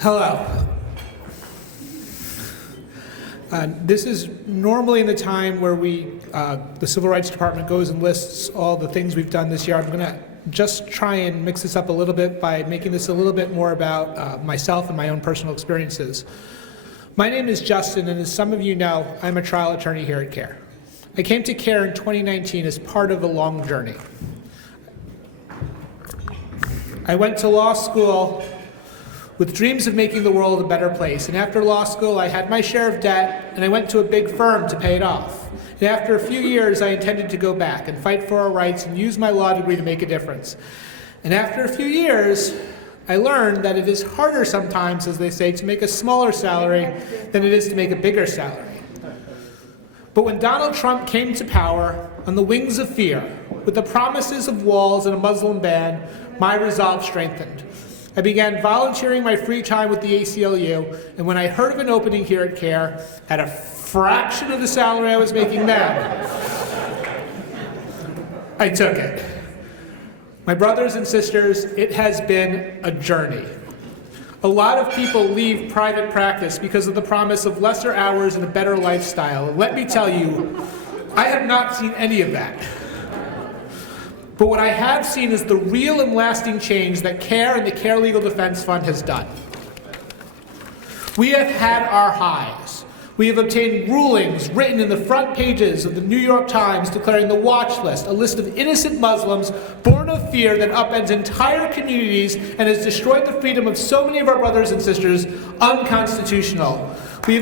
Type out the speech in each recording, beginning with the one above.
Hello. This is normally in the time where the Civil Rights Department goes and lists all the things we've done this year. I'm going to just try and mix this up a little bit by making this a little bit more about myself and my own personal experiences. My name is Justin, and as some of you know, I'm a trial attorney here at CAIR. I came to CAIR in 2019 as part of a long journey. I went to law school with dreams of making the world a better place. And after law school, I had my share of debt, and I went to a big firm to pay it off. And after a few years, I intended to go back and fight for our rights and use my law degree to make a difference. And after a few years, I learned that it is harder sometimes, as they say, to make a smaller salary than it is to make a bigger salary. But when Donald Trump came to power on the wings of fear, with the promises of walls and a Muslim ban, my resolve strengthened. I began volunteering my free time with the ACLU, and when I heard of an opening here at CAIR, at a fraction of the salary I was making then, I took it. My brothers and sisters, it has been a journey. A lot of people leave private practice because of the promise of lesser hours and a better lifestyle. And let me tell you, I have not seen any of that. But what I have seen is the real and lasting change that CAIR and the CAIR Legal Defense Fund has done. We have had our highs. We have obtained rulings written in the front pages of the New York Times declaring the watch list, a list of innocent Muslims born of fear that upends entire communities and has destroyed the freedom of so many of our brothers and sisters, unconstitutional. We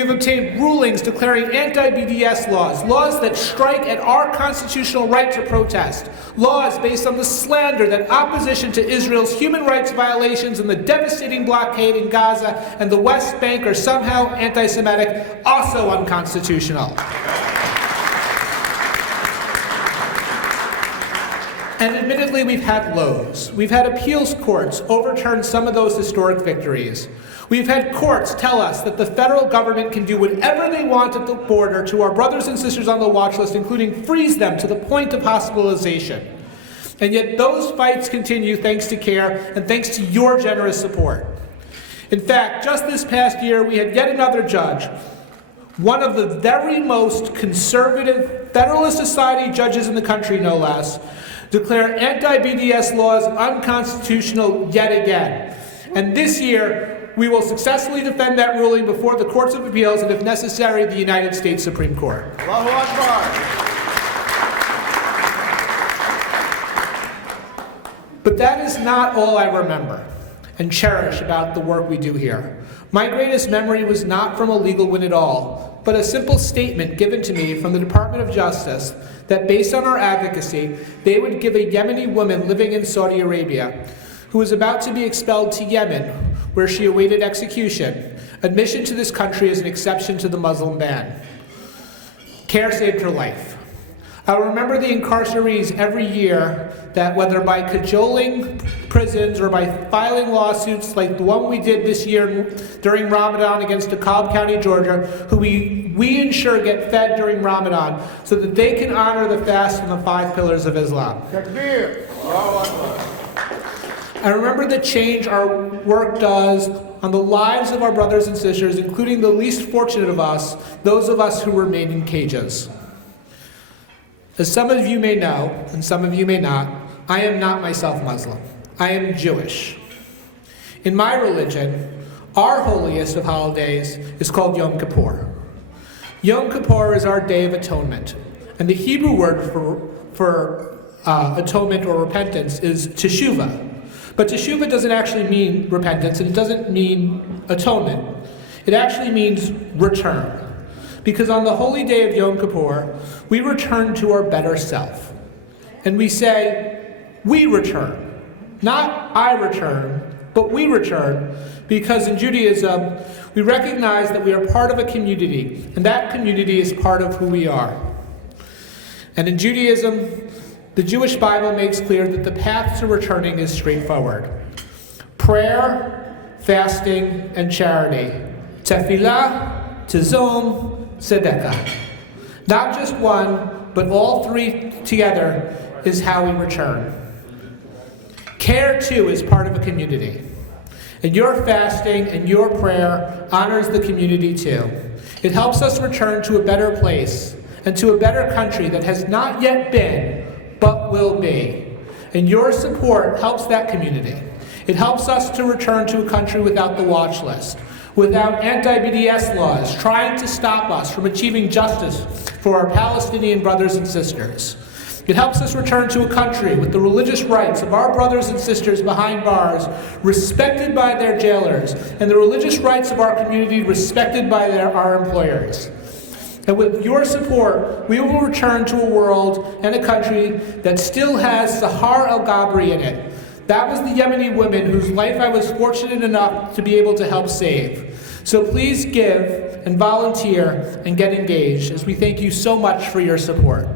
have obtained rulings declaring anti-BDS laws that strike at our constitutional right to protest, laws based on the slander that opposition to Israel's human rights violations and the devastating blockade in Gaza and the West Bank are somehow anti-Semitic, also unconstitutional. And admittedly, we've had lows. We've had appeals courts overturn some of those historic victories. We've had courts tell us that the federal government can do whatever they want at the border to our brothers and sisters on the watch list, including freeze them to the point of hospitalization. And yet those fights continue thanks to CAIR and thanks to your generous support. In fact, just this past year, we had yet another judge, one of the very most conservative Federalist Society judges in the country, no less, declare anti-BDS laws unconstitutional yet again. And this year, we will successfully defend that ruling before the courts of appeals and, if necessary, the United States Supreme Court. Allahu Akbar. But that is not all I remember and cherish about the work we do here. My greatest memory was not from a legal win at all, but a simple statement given to me from the Department of Justice that based on our advocacy, they would give a Yemeni woman living in Saudi Arabia who was about to be expelled to Yemen, where she awaited execution, admission to this country as an exception to the Muslim ban. CAIR saved her life. I'll remember the incarcerees every year that, whether by cajoling prisons or by filing lawsuits like the one we did this year during Ramadan against DeKalb County, Georgia, who we ensure get fed during Ramadan so that they can honor the fast and the 5 pillars of Islam. Takbir. Allahu Akbar. I remember the change our work does on the lives of our brothers and sisters, including the least fortunate of us, those of us who remain in cages. As some of you may know, and some of you may not, I am not myself Muslim. I am Jewish. In my religion, our holiest of holidays is called Yom Kippur. Yom Kippur is our Day of Atonement, and the Hebrew word for atonement or repentance is teshuvah. But teshuvah doesn't actually mean repentance, and it doesn't mean atonement. It actually means return. Because on the holy day of Yom Kippur, we return to our better self. And we say, we return. Not I return, but we return. Because in Judaism, we recognize that we are part of a community, and that community is part of who we are. And in Judaism, the Jewish Bible makes clear that the path to returning is straightforward. Prayer, fasting, and charity. Tefillah, tzom, tzedakah. Not just one, but all three together is how we return. CAIR, too, is part of a community. And your fasting and your prayer honors the community, too. It helps us return to a better place and to a better country that has not yet been, but will be. And your support helps that community. It helps us to return to a country without the watch list, without anti-BDS laws trying to stop us from achieving justice for our Palestinian brothers and sisters. It helps us return to a country with the religious rights of our brothers and sisters behind bars respected by their jailers, and the religious rights of our community respected by our employers. And with your support, we will return to a world and a country that still has Sahar al-Ghabri in it. That was the Yemeni woman whose life I was fortunate enough to be able to help save. So please give and volunteer and get engaged, as we thank you so much for your support.